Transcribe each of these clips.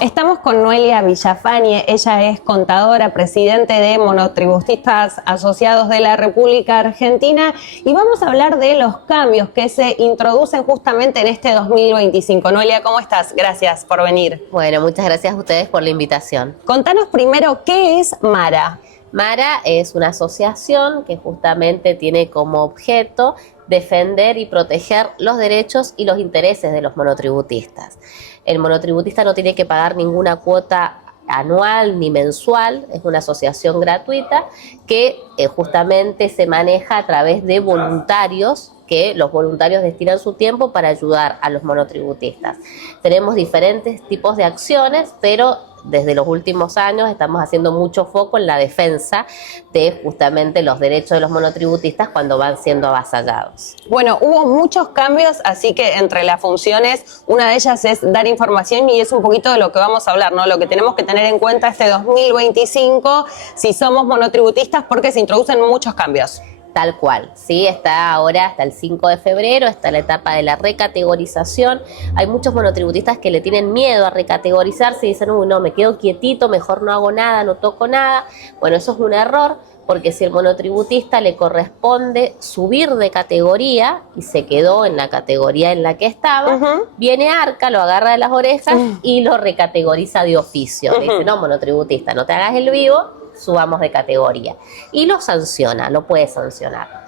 Estamos con Noelia Villafañe, ella es contadora, presidente de Monotributistas Asociados de la República Argentina, y vamos a hablar de los cambios que se introducen justamente en este 2025. Noelia, ¿cómo estás? Gracias por venir. Bueno, muchas gracias a ustedes por la invitación. Contanos primero, ¿qué es MARA? MARA es una asociación que justamente tiene como objeto defender y proteger los derechos y los intereses de los monotributistas. El monotributista no tiene que pagar ninguna cuota anual ni mensual, es una asociación gratuita que justamente se maneja a través de voluntarios, que los voluntarios destinan su tiempo para ayudar a los monotributistas. Tenemos diferentes tipos de acciones, pero desde los últimos años estamos haciendo mucho foco en la defensa de justamente los derechos de los monotributistas cuando van siendo avasallados. Bueno, hubo muchos cambios, así que entre las funciones, una de ellas es dar información y es un poquito de lo que vamos a hablar, ¿no? Lo que tenemos que tener en cuenta este 2025 si somos monotributistas, porque se introducen muchos cambios. Tal cual, sí, está ahora hasta el 5 de febrero, está la etapa de la recategorización. Hay muchos monotributistas que le tienen miedo a recategorizarse y dicen, uy, no, me quedo quietito, mejor no hago nada, no toco nada. Bueno, eso es un error, porque si el monotributista le corresponde subir de categoría y se quedó en la categoría en la que estaba, viene Arca, lo agarra de las orejas y lo recategoriza de oficio. Le dice, no, monotributista, no te hagas el vivo, subamos de categoría, y lo sanciona, lo puede sancionar.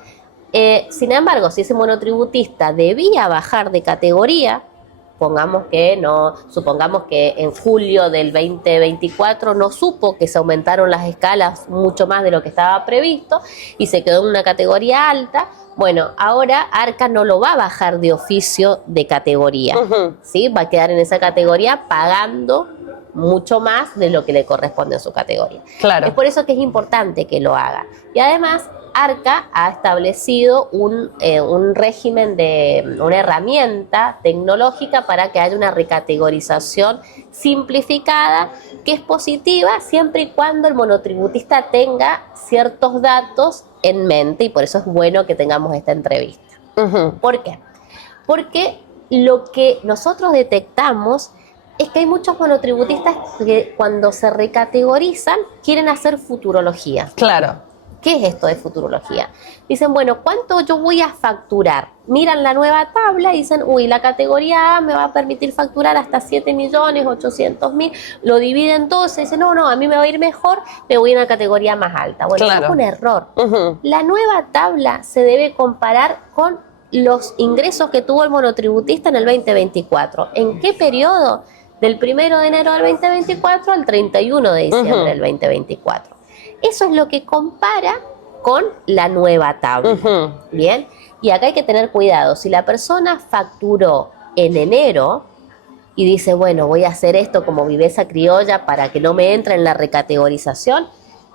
Sin embargo, si ese monotributista debía bajar de categoría, supongamos que en julio del 2024 no supo que se aumentaron las escalas mucho más de lo que estaba previsto y se quedó en una categoría alta, bueno, ahora Arca no lo va a bajar de oficio de categoría, ¿sí? Va a quedar en esa categoría pagando mucho más de lo que le corresponde a su categoría. Claro. Es por eso que es importante que lo haga. Y además, Arca ha establecido un régimen una herramienta tecnológica para que haya una recategorización simplificada, que es positiva siempre y cuando el monotributista tenga ciertos datos en mente, y por eso es bueno que tengamos esta entrevista. ¿Por qué? Porque lo que nosotros detectamos es que hay muchos monotributistas que cuando se recategorizan quieren hacer futurología. Claro. ¿Qué es esto de futurología? Dicen, bueno, ¿cuánto yo voy a facturar? Miran la nueva tabla y dicen, uy, la categoría A me va a permitir facturar hasta 7.800.000. Lo dividen todos y dicen, no, a mí me va a ir mejor, me voy a una categoría más alta. Bueno, claro. Eso es un error. La nueva tabla se debe comparar con los ingresos que tuvo el monotributista en el 2024. ¿En qué periodo? Del 1 de enero del 2024 al 31 de diciembre del 2024. Eso es lo que compara con la nueva tabla. Bien, y acá hay que tener cuidado. Si la persona facturó en enero y dice, bueno, voy a hacer esto como viveza criolla para que no me entre en la recategorización,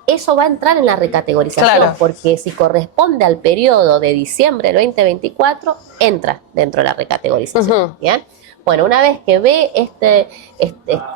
eso va a entrar en la recategorización, claro, porque si corresponde al periodo de diciembre del 2024, entra dentro de la recategorización. ¿Bien? Bueno, una vez que ve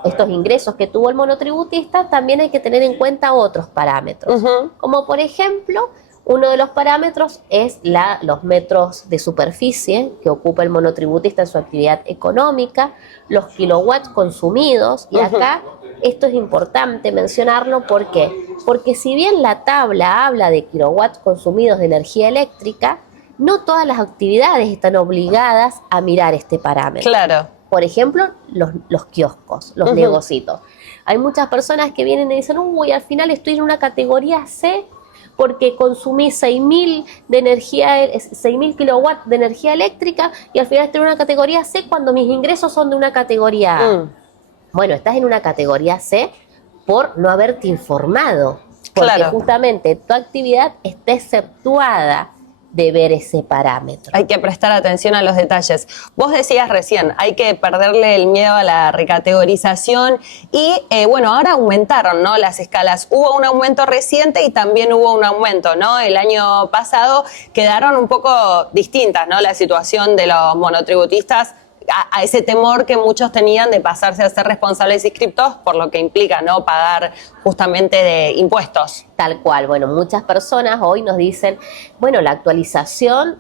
estos ingresos que tuvo el monotributista, también hay que tener en cuenta otros parámetros. Como por ejemplo, uno de los parámetros es los metros de superficie que ocupa el monotributista en su actividad económica, los kilowatts consumidos, y acá esto es importante mencionarlo. ¿Por qué? Porque si bien la tabla habla de kilowatts consumidos de energía eléctrica, no todas las actividades están obligadas a mirar este parámetro. Claro. Por ejemplo, los kioscos, los negocitos. Hay muchas personas que vienen y dicen, uy, al final estoy en una categoría C porque consumí 6.000 kilowatts de energía eléctrica y al final estoy en una categoría C cuando mis ingresos son de una categoría A. Bueno, estás en una categoría C por no haberte informado, porque justamente tu actividad está exceptuada de ver ese parámetro. Hay que prestar atención a los detalles. Vos decías recién, hay que perderle el miedo a la recategorización y, bueno, ahora aumentaron, ¿no?, las escalas. Hubo un aumento reciente y también hubo un aumento, ¿no? El año pasado quedaron un poco distintas, ¿no?, la situación de los monotributistas a ese temor que muchos tenían de pasarse a ser responsables inscriptos, por lo que implica no pagar justamente de impuestos. Tal cual. Bueno, muchas personas hoy nos dicen, bueno, la actualización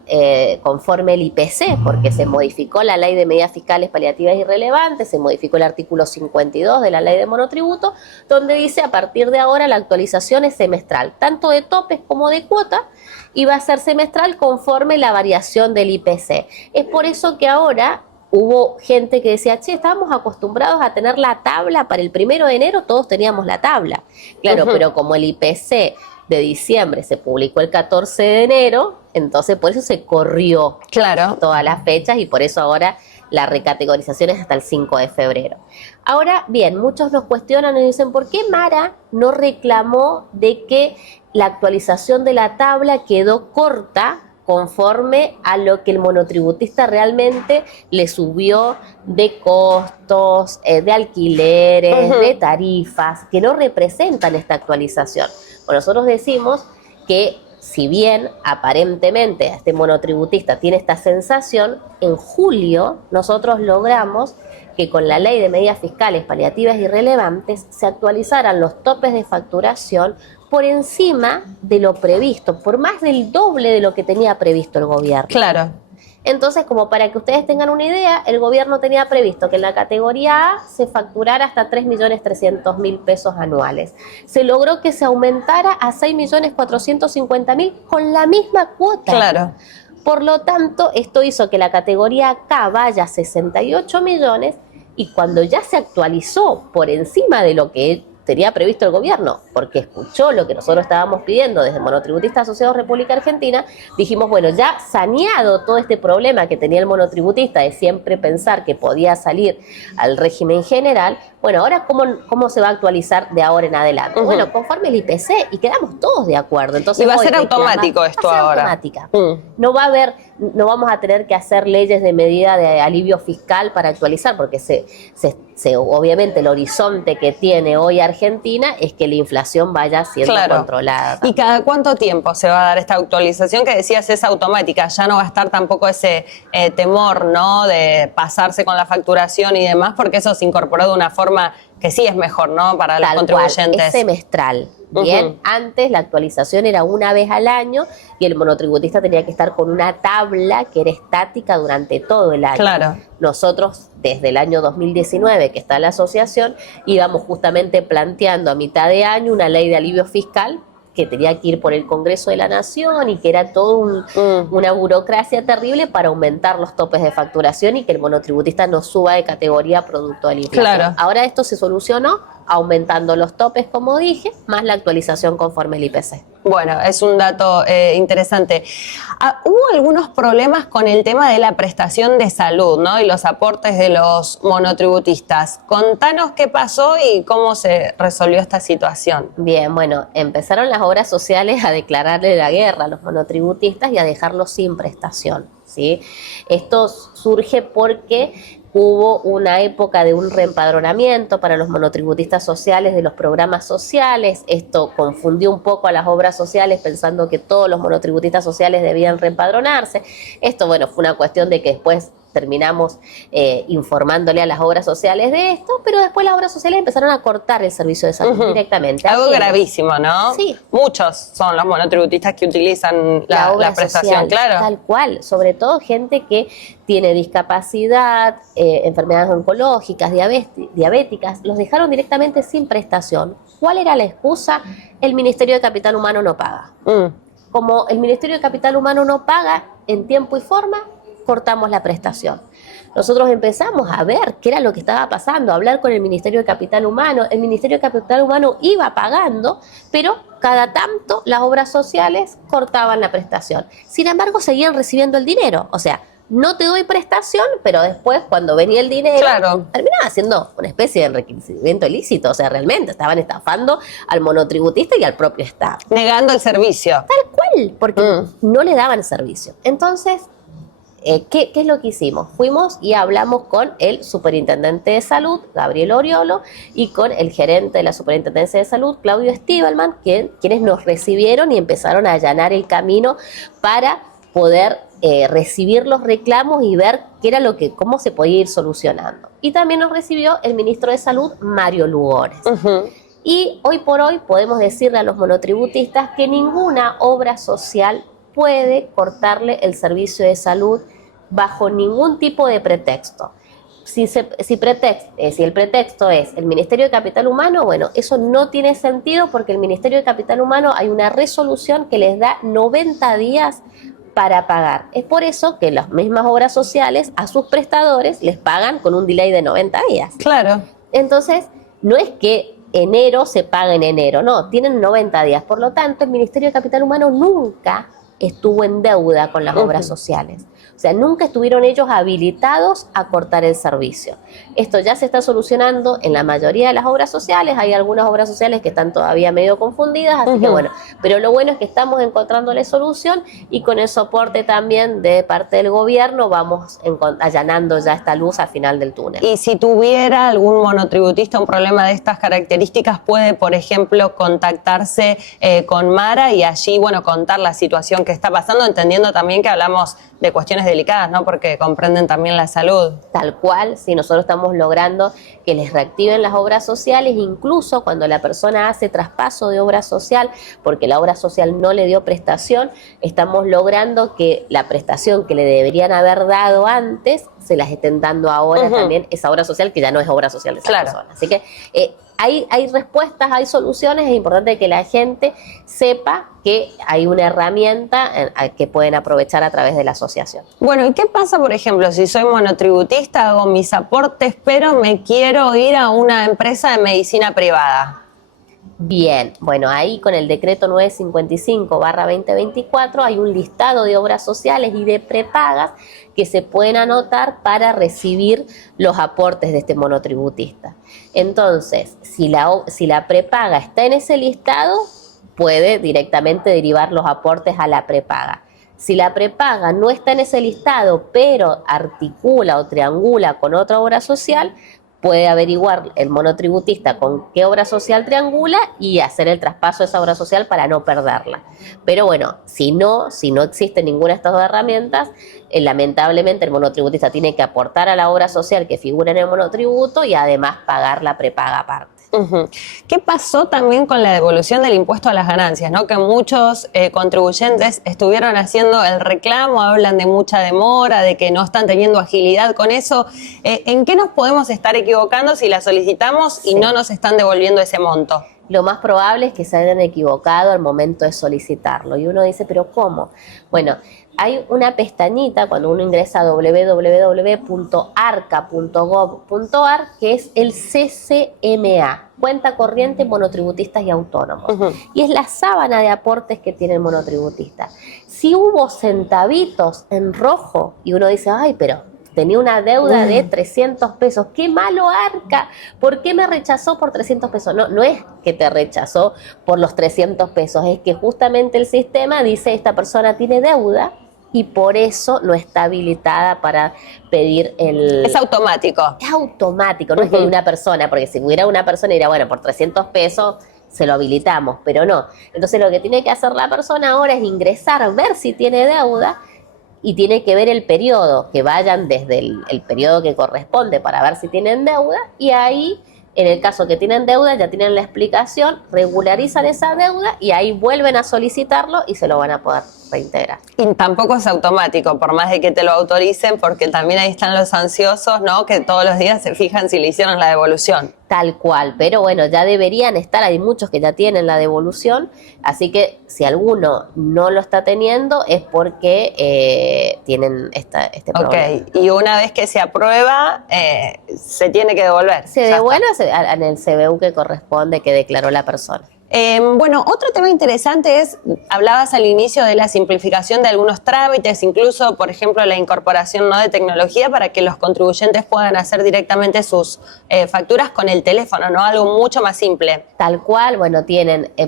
conforme el IPC, porque se modificó la ley de medidas fiscales paliativas y relevantes, se modificó el artículo 52 de la ley de monotributo, donde dice a partir de ahora la actualización es semestral, tanto de topes como de cuota, y va a ser semestral conforme la variación del IPC. Es por eso que ahora hubo gente que decía, che, estábamos acostumbrados a tener la tabla para el 1 de enero, todos teníamos la tabla. Claro, pero como el IPC de diciembre se publicó el 14 de enero, entonces por eso se corrió todas las fechas y por eso ahora la recategorización es hasta el 5 de febrero. Ahora, bien, muchos nos cuestionan y dicen, ¿por qué Mara no reclamó de que la actualización de la tabla quedó corta conforme a lo que el monotributista realmente le subió de costos, de alquileres, de tarifas, que no representan esta actualización? Bueno, nosotros decimos que si bien aparentemente este monotributista tiene esta sensación, en julio nosotros logramos que con la ley de medidas fiscales paliativas y relevantes se actualizaran los topes de facturación por encima de lo previsto, por más del doble de lo que tenía previsto el gobierno. Claro. Entonces, como para que ustedes tengan una idea, el gobierno tenía previsto que en la categoría A se facturara hasta 3.300.000 pesos anuales. Se logró que se aumentara a 6.450.000 con la misma cuota. Claro. Por lo tanto, esto hizo que la categoría K vaya a 68 millones y cuando ya se actualizó por encima de lo que tenía previsto el gobierno, porque escuchó lo que nosotros estábamos pidiendo desde Monotributistas Asociados República Argentina, dijimos, bueno, ya saneado todo este problema que tenía el monotributista de siempre pensar que podía salir al régimen general, bueno, ahora ¿cómo se va a actualizar de ahora en adelante? Bueno, conforme el IPC, y quedamos todos de acuerdo. Entonces, y va a ser automático esto ahora. Automática. No va a haber, no vamos a tener que hacer leyes de medida de alivio fiscal para actualizar, porque obviamente el horizonte que tiene hoy Argentina es que la inflación vaya siendo controlada. ¿Y cada cuánto tiempo se va a dar esta actualización que decías es automática? Ya no va a estar tampoco ese temor, ¿no?, de pasarse con la facturación y demás, porque eso se incorporó de una forma que sí es mejor, ¿no?, para los contribuyentes. Es semestral. Bien, antes la actualización era una vez al año y el monotributista tenía que estar con una tabla que era estática durante todo el año. Claro. Nosotros, desde el año 2019, que está la asociación, íbamos justamente planteando a mitad de año una ley de alivio fiscal que tenía que ir por el Congreso de la Nación y que era todo una burocracia terrible para aumentar los topes de facturación y que el monotributista no suba de categoría producto de la inflación. Claro. Ahora esto se solucionó aumentando los topes, como dije, más la actualización conforme el IPC. Bueno, es un dato interesante. Hubo algunos problemas con el tema de la prestación de salud, ¿no?, y los aportes de los monotributistas. Contanos qué pasó y cómo se resolvió esta situación. Bien, bueno, empezaron las obras sociales a declararle la guerra a los monotributistas y a dejarlos sin prestación, ¿sí? Esto surge porque hubo una época de un reempadronamiento para los monotributistas sociales de los programas sociales. Esto confundió un poco a las obras sociales pensando que todos los monotributistas sociales debían reempadronarse. Esto, bueno, fue una cuestión de que después terminamos informándole a las obras sociales de esto, pero después las obras sociales empezaron a cortar el servicio de salud directamente. Algo gravísimo, ¿no? Sí. Muchos son los monotributistas que utilizan la prestación, social, claro. Tal cual, sobre todo gente que tiene discapacidad, enfermedades oncológicas, diabéticas, los dejaron directamente sin prestación. ¿Cuál era la excusa? El Ministerio de Capital Humano no paga. Como el Ministerio de Capital Humano no paga en tiempo y forma, cortamos la prestación. Nosotros empezamos a ver qué era lo que estaba pasando, a hablar con el Ministerio de Capital Humano. El Ministerio de Capital Humano iba pagando, pero cada tanto las obras sociales cortaban la prestación. Sin embargo, seguían recibiendo el dinero. O sea, no te doy prestación, pero después, cuando venía el dinero, terminaba haciendo una especie de enriquecimiento ilícito. O sea, realmente estaban estafando al monotributista y al propio Estado. Negando el servicio. Tal cual, porque no le daban servicio. Entonces, ¿qué es lo que hicimos? Fuimos y hablamos con el superintendente de salud, Gabriel Oriolo, y con el gerente de la superintendencia de salud, Claudio Stivelman, quienes nos recibieron y empezaron a allanar el camino para poder recibir los reclamos y ver qué era cómo se podía ir solucionando. Y también nos recibió el ministro de Salud, Mario Lugones. Y hoy por hoy podemos decirle a los monotributistas que ninguna obra social puede cortarle el servicio de salud bajo ningún tipo de pretexto. Si el pretexto es el Ministerio de Capital Humano, bueno, eso no tiene sentido porque el Ministerio de Capital Humano hay una resolución que les da 90 días para pagar. Es por eso que las mismas obras sociales a sus prestadores les pagan con un delay de 90 días. Claro. Entonces, no es que enero se paga en enero, no, tienen 90 días. Por lo tanto, el Ministerio de Capital Humano nunca estuvo en deuda con las obras sociales. O sea, nunca estuvieron ellos habilitados a cortar el servicio. Esto ya se está solucionando en la mayoría de las obras sociales. Hay algunas obras sociales que están todavía medio confundidas, así que bueno. Pero lo bueno es que estamos encontrándole solución y con el soporte también de parte del gobierno vamos allanando ya esta luz al final del túnel. Y si tuviera algún monotributista un problema de estas características, puede, por ejemplo, contactarse con Mara y allí, bueno, contar la situación que está pasando, entendiendo también que hablamos de cuestiones delicadas, ¿no? Porque comprenden también la salud. Tal cual, si nosotros estamos logrando que les reactiven las obras sociales, incluso cuando la persona hace traspaso de obra social, porque la obra social no le dio prestación, estamos logrando que la prestación que le deberían haber dado antes, se las estén dando ahora también esa obra social, que ya no es obra social de esa persona. Así que hay respuestas, hay soluciones, es importante que la gente sepa que hay una herramienta que pueden aprovechar a través de la asociación. Bueno, ¿y qué pasa, por ejemplo, si soy monotributista, hago mis aportes, pero me quiero ir a una empresa de medicina privada? Bien, bueno, ahí con el decreto 955/2024 hay un listado de obras sociales y de prepagas que se pueden anotar para recibir los aportes de este monotributista. Entonces, si la prepaga está en ese listado, puede directamente derivar los aportes a la prepaga. Si la prepaga no está en ese listado, pero articula o triangula con otra obra social, puede averiguar el monotributista con qué obra social triangula y hacer el traspaso de esa obra social para no perderla. Pero bueno, si no existe ninguna de estas dos herramientas, lamentablemente el monotributista tiene que aportar a la obra social que figura en el monotributo y además pagar la prepaga aparte. ¿Qué pasó también con la devolución del impuesto a las ganancias, ¿no? Que muchos contribuyentes estuvieron haciendo el reclamo, hablan de mucha demora, de que no están teniendo agilidad con eso. ¿En qué nos podemos estar equivocando si la solicitamos y no nos están devolviendo ese monto? Lo más probable es que se hayan equivocado al momento de solicitarlo. Y uno dice, ¿pero cómo? Bueno, hay una pestañita cuando uno ingresa a www.arca.gov.ar que es el CCMA, Cuenta Corriente Monotributistas y Autónomos. Y es la sábana de aportes que tiene el monotributista. Si hubo centavitos en rojo y uno dice, ay, pero tenía una deuda de 300 pesos. ¡Qué malo, Arca! ¿Por qué me rechazó por 300 pesos? No es que te rechazó por los 300 pesos, es que justamente el sistema dice esta persona tiene deuda y por eso no está habilitada para pedir el... Es automático. Es automático, no es que hay una persona, porque si hubiera una persona diría, bueno, por 300 pesos se lo habilitamos, pero no. Entonces lo que tiene que hacer la persona ahora es ingresar, ver si tiene deuda, y tiene que ver el periodo, que vayan desde el periodo que corresponde para ver si tienen deuda, y ahí, en el caso que tienen deuda, ya tienen la explicación, regularizan esa deuda y ahí vuelven a solicitarlo y se lo van a poder reintegrar. Y tampoco es automático, por más de que te lo autoricen, porque también ahí están los ansiosos, ¿no? Que todos los días se fijan si le hicieron la devolución. Tal cual, pero bueno, ya deberían estar, hay muchos que ya tienen la devolución, así que si alguno no lo está teniendo es porque tienen este problema. Ok, y una vez que se aprueba, se tiene que devolver. Se devuelve en el CBU que corresponde, que declaró la persona. Bueno, otro tema interesante es, hablabas al inicio de la simplificación de algunos trámites, incluso, por ejemplo, la incorporación, ¿no?, de tecnología para que los contribuyentes puedan hacer directamente sus facturas con el teléfono, ¿no? Algo mucho más simple. Tal cual, bueno,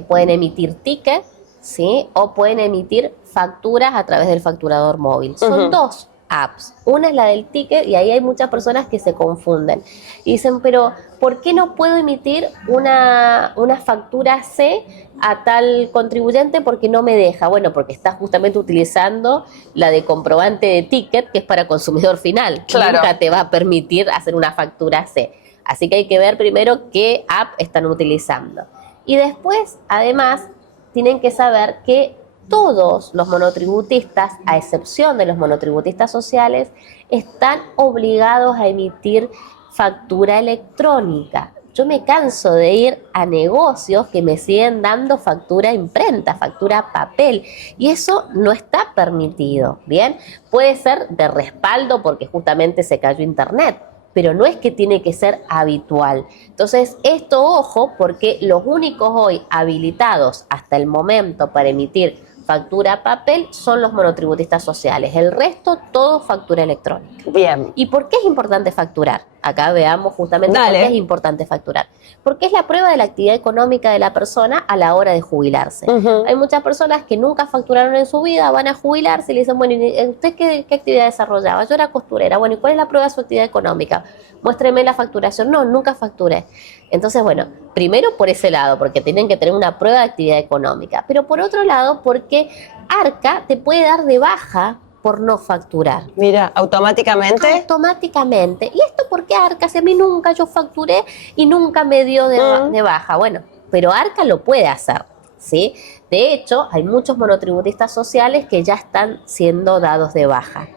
pueden emitir tickets, ¿sí? O pueden emitir facturas a través del facturador móvil. Son dos apps. Una es la del ticket y ahí hay muchas personas que se confunden. Y dicen, pero ¿por qué no puedo emitir una factura C a tal contribuyente porque no me deja? Bueno, porque está justamente utilizando la de comprobante de ticket, que es para consumidor final. Claro. Nunca te va a permitir hacer una factura C. Así que hay que ver primero qué app están utilizando. Y después, además, tienen que saber que todos los monotributistas, a excepción de los monotributistas sociales, están obligados a emitir factura electrónica. Yo me canso de ir a negocios que me siguen dando factura imprenta, factura papel, y eso no está permitido, ¿bien? Puede ser de respaldo porque justamente se cayó internet, pero no es que tiene que ser habitual. Entonces, esto ojo, porque los únicos hoy habilitados hasta el momento para emitir factura papel son los monotributistas sociales. El resto, todo factura electrónica. Bien. ¿Y por qué es importante facturar? Acá veamos justamente por qué es importante facturar. Porque es la prueba de la actividad económica de la persona a la hora de jubilarse. Hay muchas personas que nunca facturaron en su vida, van a jubilarse y le dicen, bueno, ¿y usted qué actividad desarrollaba? Yo era costurera. Bueno, ¿y cuál es la prueba de su actividad económica? Muéstreme la facturación. No, nunca facturé. Entonces, bueno, primero por ese lado, porque tienen que tener una prueba de actividad económica. Pero por otro lado, porque ARCA te puede dar de baja por no facturar. Mira, automáticamente. Automáticamente. ¿Y esto por qué ARCA? Si a mí nunca yo facturé y nunca me dio de baja. Bueno, pero ARCA lo puede hacer, ¿sí? De hecho, hay muchos monotributistas sociales que ya están siendo dados de baja.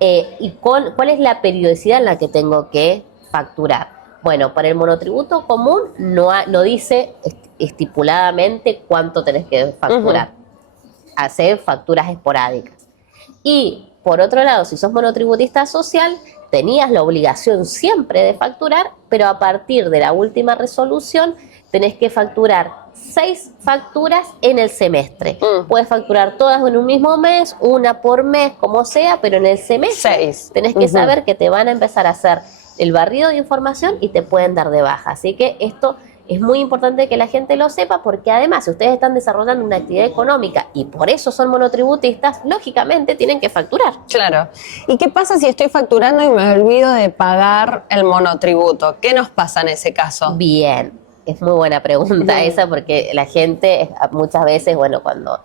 ¿Y cuál es la periodicidad en la que tengo que facturar? Bueno, para el monotributo común no dice estipuladamente cuánto tenés que facturar. Hacer facturas esporádicas. Y por otro lado, si sos monotributista social, tenías la obligación siempre de facturar, pero a partir de la última resolución tenés que facturar 6 facturas en el semestre. Puedes facturar todas en un mismo mes, una por mes, como sea, pero en el semestre 6. Tenés que saber que te van a empezar a hacer el barrido de información y te pueden dar de baja. Así que esto es muy importante que la gente lo sepa, porque además si ustedes están desarrollando una actividad económica y por eso son monotributistas, lógicamente tienen que facturar. Claro. ¿Y qué pasa si estoy facturando y me olvido de pagar el monotributo? ¿Qué nos pasa en ese caso? Bien, es muy buena pregunta esa, porque la gente muchas veces, bueno, cuando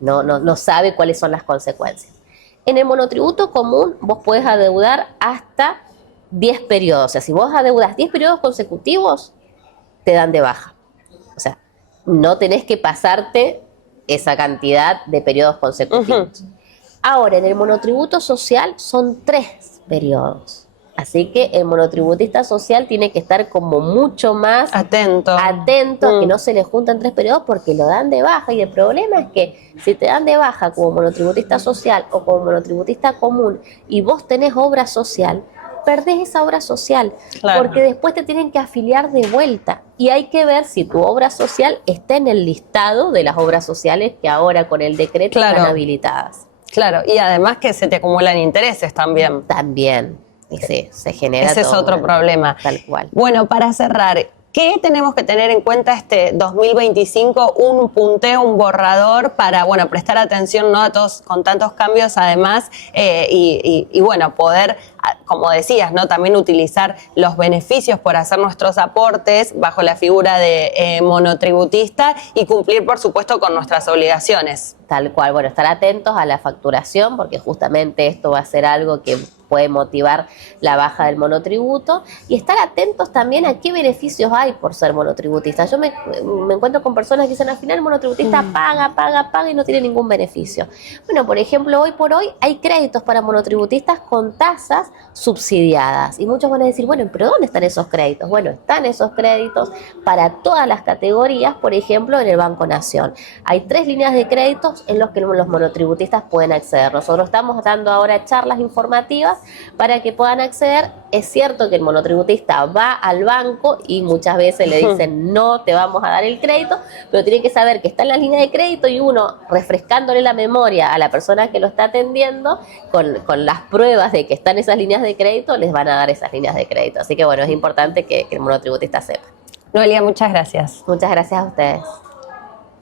no sabe cuáles son las consecuencias. En el monotributo común vos podés adeudar hasta 10 periodos. O sea, si vos adeudas 10 periodos consecutivos, te dan de baja. O sea, no tenés que pasarte esa cantidad de periodos consecutivos. Ahora, en el monotributo social son 3 periodos. Así que el monotributista social tiene que estar como mucho más atento que no se le juntan 3 periodos, porque lo dan de baja. Y el problema es que si te dan de baja como monotributista social o como monotributista común y vos tenés obra social, perdés esa obra social, porque después te tienen que afiliar de vuelta y hay que ver si tu obra social está en el listado de las obras sociales que ahora con el decreto están habilitadas. Claro, y además que se te acumulan intereses también. También, y sí, se genera ese todo es otro problema. Tal cual. Bueno, para cerrar, ¿qué tenemos que tener en cuenta este 2025? Un punteo, un borrador para, bueno, prestar atención, ¿no?, a todos con tantos cambios además y bueno, poder, como decías, ¿no?, también utilizar los beneficios por hacer nuestros aportes bajo la figura de monotributista y cumplir, por supuesto, con nuestras obligaciones. Tal cual, bueno, estar atentos a la facturación, porque justamente esto va a ser algo que puede motivar la baja del monotributo, y estar atentos también a qué beneficios hay por ser monotributista. Yo me encuentro con personas que dicen, al final el monotributista paga y no tiene ningún beneficio. Bueno, por ejemplo, hoy por hoy hay créditos para monotributistas con tasas subsidiadas, y muchos van a decir, bueno, pero ¿dónde están esos créditos? Bueno, están esos créditos para todas las categorías, por ejemplo, en el Banco Nación. Hay 3 líneas de créditos en los que los monotributistas pueden acceder. Nosotros estamos dando ahora charlas informativas para que puedan acceder. Es cierto que el monotributista va al banco y muchas veces le dicen no te vamos a dar el crédito, pero tienen que saber que está en la línea de crédito y uno refrescándole la memoria a la persona que lo está atendiendo con las pruebas de que están esas líneas de crédito, les van a dar esas líneas de crédito. Así que bueno, es importante que el monotributista sepa. Noelia, muchas gracias. Muchas gracias a ustedes.